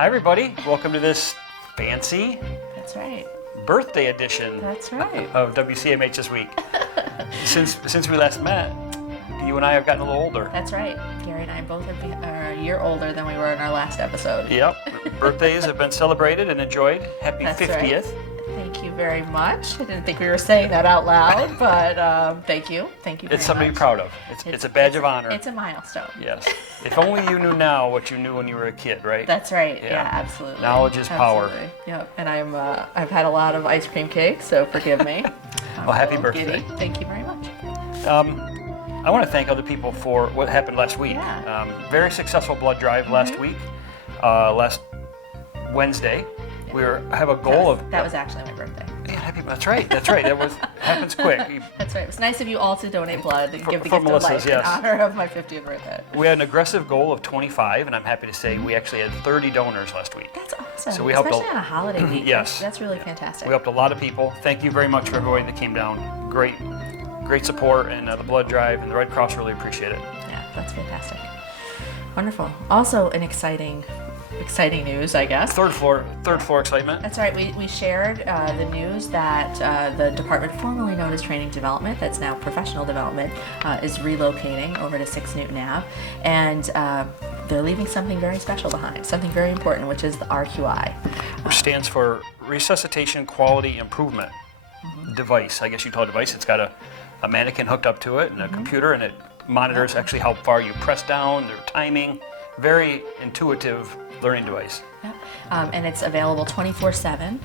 Hi everybody, welcome to this fancy That's right. birthday edition That's right. of WCMH this week. Since we last met, you and I have gotten a little older. That's right. Gary and I both are a year older than we were in our last episode. Yep, birthdays have been celebrated and enjoyed. Happy That's 50th. Right. Thank you very much. I didn't think we were saying that out loud, but thank you. Thank you very much. It's something to be proud of. It's a badge of honor. It's a milestone. Yes. If only you knew now what you knew when you were a kid, right? That's right. Yeah. Yeah, absolutely. Knowledge is power. Absolutely. Yep. And I've had a lot of ice cream cake, so forgive me. Well, happy birthday. Giddy. Thank you very much. I want to thank other people for what happened last week. Yeah. Very successful blood drive last week. Last Wednesday, have a goal of. That was actually my birthday. Yeah, that's right. That happens quick. That's right. It was nice of you all to donate blood and give the for gift of Melissa's, life yes. in honor of my 50th birthday. We had an aggressive goal of 25, and I'm happy to say we actually had 30 donors last week. That's awesome. So we helped especially on a holiday week. Yes. That's really fantastic. We helped a lot of people. Thank you very much for everybody that came down. Great support, and the blood drive and the Red Cross really appreciate it. Yeah, that's fantastic. Wonderful. Also, an exciting news, I guess. Third floor excitement. That's right. We shared the news that the department formerly known as Training Development, that's now Professional Development, is relocating over to 6 Newton Ave, and they're leaving something very special behind, something very important, which is the RQI. Which stands for Resuscitation Quality Improvement Device. I guess you call it a device. It's got a mannequin hooked up to it and a computer, and it monitors actually how far you press down, their timing. Very intuitive learning device. Yep. And it's available 24/7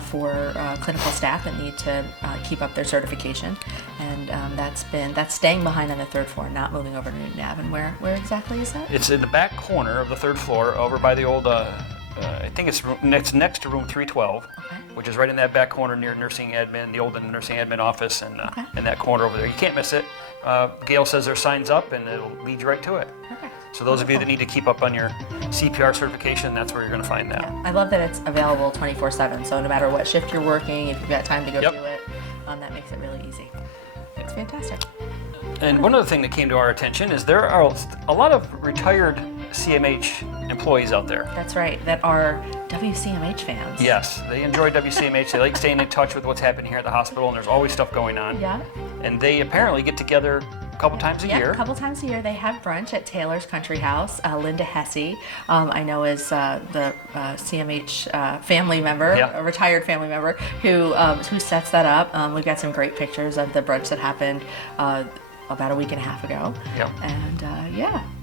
for clinical staff that need to keep up their certification, and that's staying behind on the 3rd floor, not moving over to Newton Ave. And where exactly is that? It's in the back corner of the 3rd floor, over by the old. I think it's next to room 312, which is right in that back corner near nursing admin, the old nursing admin office, and in that corner over there. You can't miss it. Gail says there's signs up, and it'll lead you right to it. Perfect. So those of you that need to keep up on your CPR certification, that's where you're going to find that. Yeah. I love that it's available 24/7. So no matter what shift you're working, if you've got time to go do it, that makes it really easy. It's fantastic. And one other thing that came to our attention is there are a lot of retired CMH employees out there. That's right, that are WCMH fans. Yes, they enjoy WCMH. They like staying in touch with what's happening here at the hospital, and there's always stuff going on. Yeah. And they apparently get together a couple times a year. A couple times a year. They have brunch at Taylor's Country House. Linda Hesse, I know, is the CMH family member, a retired family member, who sets that up. We've got some great pictures of the brunch that happened about a week and a half ago. Yep. And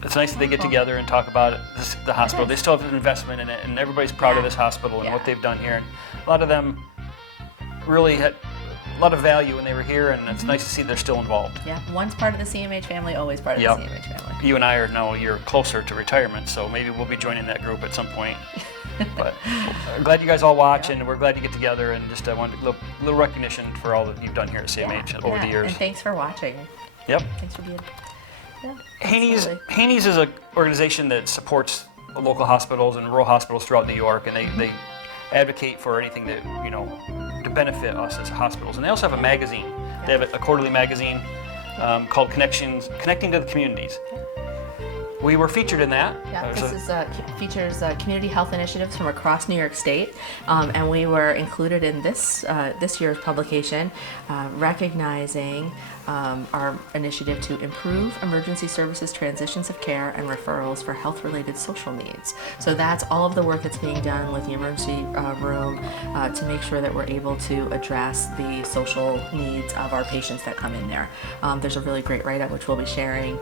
it's nice that they get together and talk about the hospital. They still have an investment in it, and everybody's proud of this hospital and what they've done here. And a lot of them really had a lot of value when they were here, and it's nice to see they're still involved. Yeah, once part of the CMH family, always part of the CMH family. You and I are now a year closer to retirement, so maybe we'll be joining that group at some point. But I'm glad you guys all watch, and we're glad to get together, and just wanted a little recognition for all that you've done here at CMH over the years. And thanks for watching. Yep. Thanks for being. Yeah, HANYS is an organization that supports local hospitals and rural hospitals throughout New York, and they advocate for anything that to benefit us as hospitals. And they also have a magazine. They have a quarterly magazine called Connecting to the Communities. We were featured in that. Yeah, features community health initiatives from across New York State, and we were included in this year's publication, recognizing our initiative to improve emergency services, transitions of care, and referrals for health-related social needs. So that's all of the work that's being done with the emergency room to make sure that we're able to address the social needs of our patients that come in there. There's a really great write-up which we'll be sharing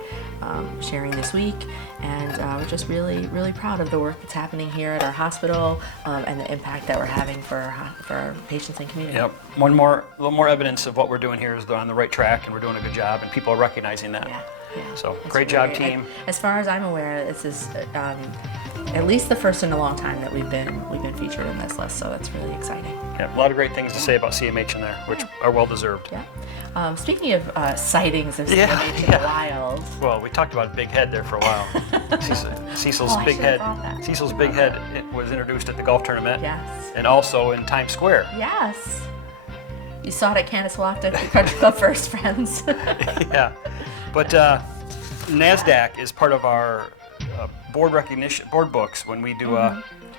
this week, and we're just really, really proud of the work that's happening here at our hospital and the impact that we're having for our patients and community. Yep. A little more evidence of what we're doing here is they're on the right track, and we're doing a good job, and people are recognizing that. Yeah. So great job, team. As far as I'm aware, this is at least the first in a long time that we've been featured in this list. So that's really exciting. Yeah, a lot of great things to say about CMH in there, which are well deserved. Yeah. Speaking of sightings of CMH in the wild. Well, we talked about Big Head there for a while. Cecil's Big Head. Cecil's Big Head was introduced at the golf tournament. Yes. And also in Times Square. Yes. You saw it at Caniswalk at the Country Club First Friends. Yeah. But NASDAQ is part of our board recognition, board books. When we do,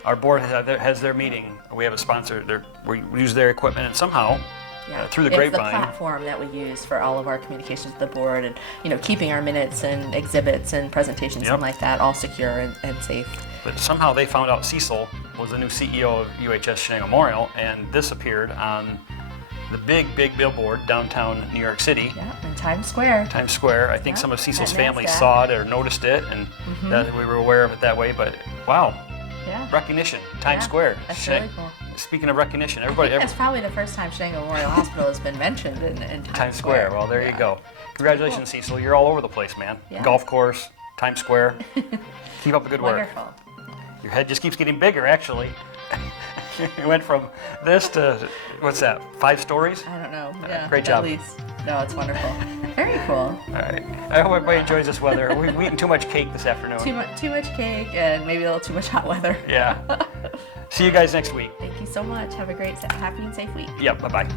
our board has their meeting. We have a sponsor. We use their equipment, and somehow through the it's grapevine. the platform that we use for all of our communications with the board, and keeping our minutes and exhibits and presentations and like that all secure and safe. But somehow they found out Cecil was the new CEO of UHS Shenango Memorial, and this appeared on the big billboard downtown New York City. Yeah, in Times Square. Times Square. I think some of Cecil's at family NASDAQ. saw it or noticed it, and that we were aware of it that way. But wow, Yeah. recognition, Times Yeah, Square. that's really cool. Speaking of recognition, I everybody. think that's probably the first time Shenango Memorial Hospital has been mentioned in Times Square. Well, there you go. Congratulations, Cecil. You're all over the place, man. Yeah. Golf course, Times Square. Keep up the good work. Wonderful. Your head just keeps getting bigger, actually. You went from this to, what's that, 5 stories? I don't know. Yeah, great job. At least. No, it's wonderful. Very cool. All right. I hope everybody enjoys this weather. We've eaten too much cake this afternoon. Too much cake and maybe a little too much hot weather. Yeah. See you guys next week. Thank you so much. Have a great, happy and safe week. Yep. Bye-bye.